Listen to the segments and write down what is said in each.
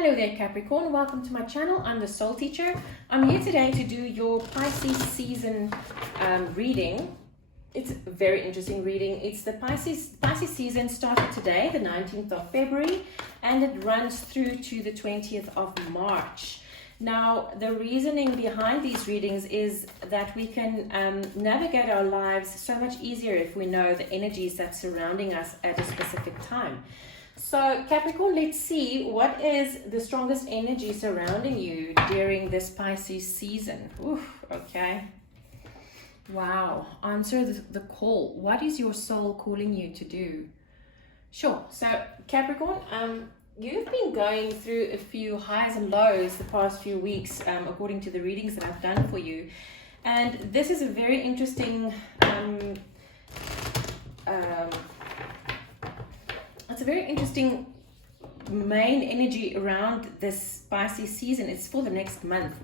Hello there Capricorn, welcome to my channel. I'm the Soul Teacher. I'm here today to do your Pisces season reading. It's a very interesting reading. It's the Pisces season started today, the 19th of February, and it runs through to the 20th of March. Now, the reasoning behind these readings is that we can navigate our lives so much easier if we know the energies that's surrounding us at a specific time. So Capricorn, let's see what is the strongest energy surrounding you during this Pisces season. Oof, okay. Wow. Answer the call. What is your soul calling you to do? Sure. So Capricorn, you've been going through a few highs and lows the past few weeks, according to the readings that I've done for you. And this is a very interesting it's a very interesting main energy around this Pisces season. It's for the next month.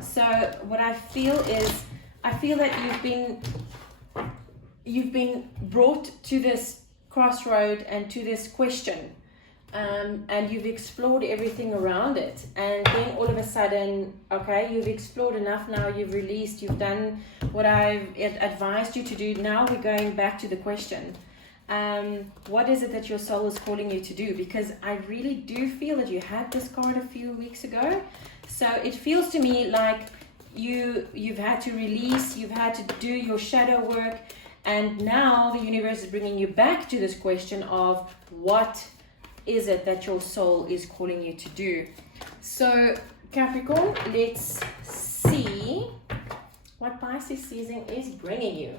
So what I feel is, I feel that you've been brought to this crossroad and to this question, and you've explored everything around it, and then all of a sudden, okay, you've explored enough now, you've released, you've done what I've advised you to do. Now we're going back to the question. What is it that your soul is calling you to do? Because I really do feel that you had this card a few weeks ago. So it feels to me like you've had to release, you've had to do your shadow work, and now the universe is bringing you back to this question of what is it that your soul is calling you to do. So Capricorn, let's see what Pisces season is bringing you.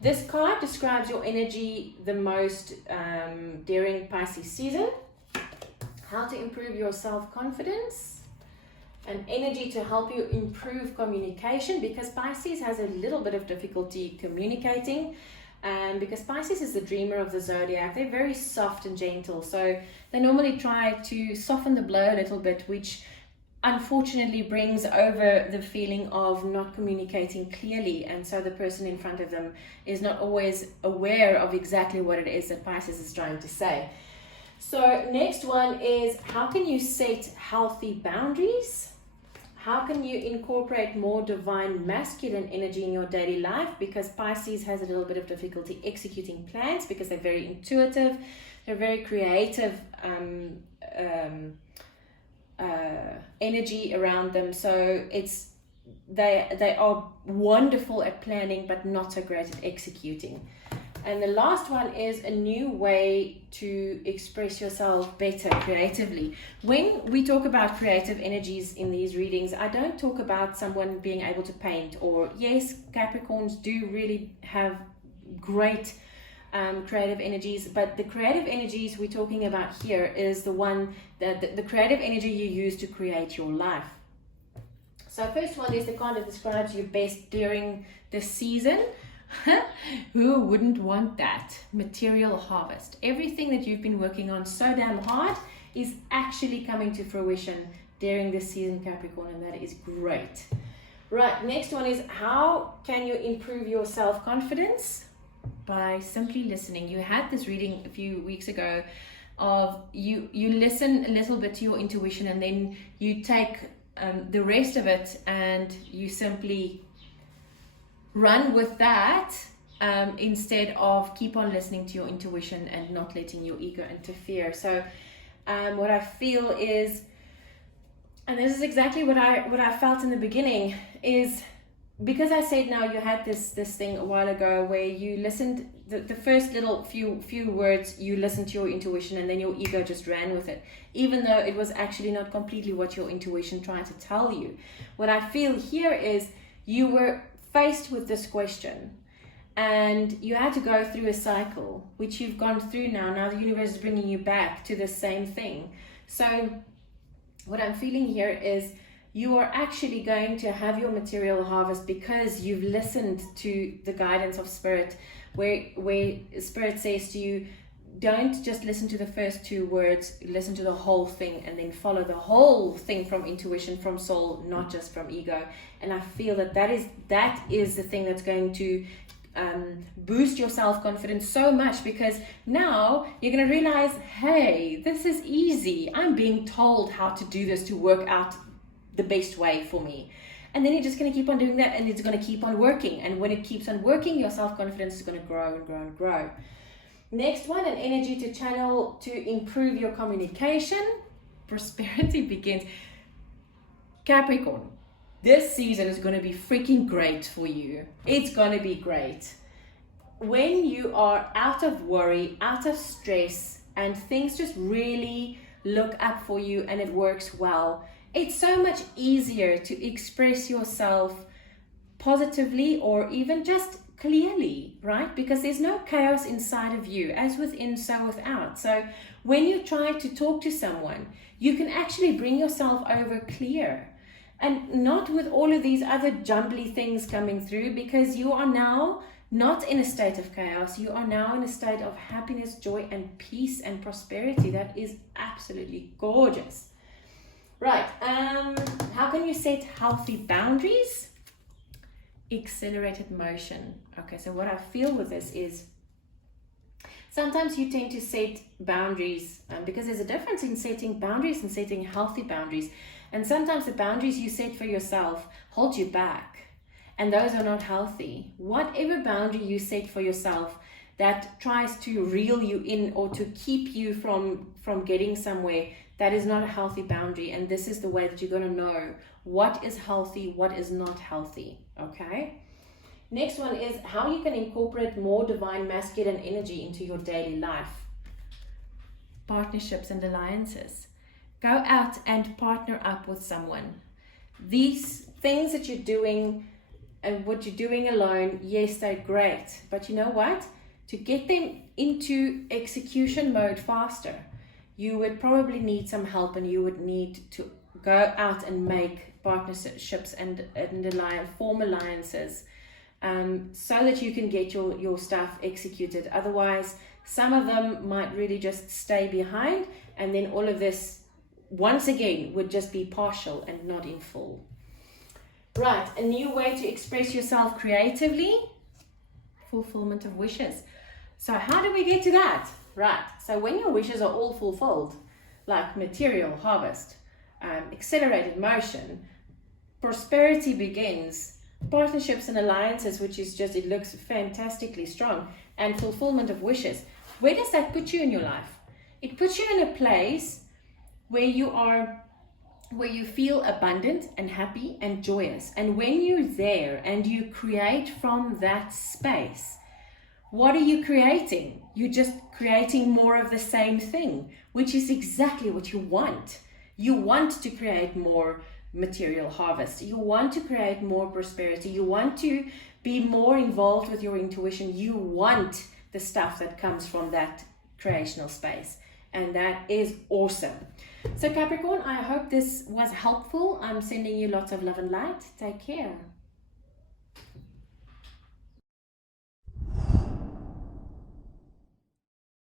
This card describes your energy the most during Pisces season. How to improve your self-confidence. An energy to help you improve communication, because Pisces has a little bit of difficulty communicating. Because Pisces is the dreamer of the zodiac. They're very soft and gentle. So they normally try to soften the blow a little bit, which unfortunately brings over the feeling of not communicating clearly, and so the person in front of them is not always aware of exactly what it is that Pisces is trying to say. So next one is, how can you set healthy boundaries? How can you incorporate more divine masculine energy in your daily life? Because Pisces has a little bit of difficulty executing plans because they're very intuitive, they're very creative energy around them. So they are wonderful at planning but not so great at executing. And the last one is a new way to express yourself better creatively. When we talk about creative energies in these readings, I don't talk about someone being able to paint, or yes, Capricorns do really have great creative energies, but the creative energies we're talking about here is the one that the creative energy you use to create your life. So first one is the card that describes you best during the season. Who wouldn't want that? Material harvest. Everything that you've been working on so damn hard is actually coming to fruition during this season, Capricorn, and that is great. Right, next one is, how can you improve your self-confidence? By simply listening. You had this reading a few weeks ago of you listen a little bit to your intuition, and then you take the rest of it and you simply run with that, instead of keep on listening to your intuition and not letting your ego interfere. So what I feel is, and this is exactly what I felt in the beginning, is because I said now you had this thing a while ago where you listened, the first little few words, you listened to your intuition and then your ego just ran with it, even though it was actually not completely what your intuition tried to tell you. What I feel here is you were faced with this question and you had to go through a cycle, which you've gone through now. Now the universe is bringing you back to the same thing. So what I'm feeling here is, you are actually going to have your material harvest because you've listened to the guidance of Spirit, where Spirit says to you, don't just listen to the first two words, listen to the whole thing, and then follow the whole thing from intuition, from soul, not just from ego. And I feel that is the thing that's going to boost your self-confidence so much, because now you're going to realize, hey, this is easy. I'm being told how to do this to work out the best way for me. And then you're just going to keep on doing that, and it's going to keep on working. And when it keeps on working, your self-confidence is going to grow and grow and grow. Next one, an energy to channel to improve your communication. Prosperity begins. Capricorn, this season is going to be freaking great for you. It's going to be great. When you are out of worry, out of stress, and things just really look up for you and it works well, it's so much easier to express yourself positively or even just clearly, right? Because there's no chaos inside of you. As within, so without. So when you try to talk to someone, you can actually bring yourself over clear, and not with all of these other jumbly things coming through, because you are now not in a state of chaos. You are now in a state of happiness, joy, and peace and prosperity. That is absolutely gorgeous. Right, how can you set healthy boundaries? Accelerated motion. Okay, so what I feel with this is sometimes you tend to set boundaries because there's a difference in setting boundaries and setting healthy boundaries. And sometimes the boundaries you set for yourself hold you back, and those are not healthy. Whatever boundary you set for yourself that tries to reel you in or to keep you from getting somewhere, that is not a healthy boundary. And this is the way that you're going to know what is healthy, what is not healthy. Okay. Next one is how you can incorporate more divine masculine energy into your daily life. Partnerships and alliances. Go out and partner up with someone. These things that you're doing and what you're doing alone, yes, they're great. But you know what? To get them into execution mode faster, you would probably need some help, and you would need to go out and make partnerships and form alliances so that you can get your stuff executed. Otherwise, some of them might really just stay behind, and then all of this, once again, would just be partial and not in full. Right, a new way to express yourself creatively. Fulfillment of wishes. So how do we get to that? Right, so when your wishes are all fulfilled, like material harvest, accelerated motion, prosperity begins, partnerships and alliances, which is just, it looks fantastically strong, and fulfillment of wishes. Where does that put you in your life? It puts you in a place where you feel abundant and happy and joyous. And when you're there and you create from that space, what are you creating? You're just creating more of the same thing, which is exactly what you want. You want to create more material harvest. You want to create more prosperity. You want to be more involved with your intuition. You want the stuff that comes from that creational space. And that is awesome. So Capricorn, I hope this was helpful. I'm sending you lots of love and light. Take care.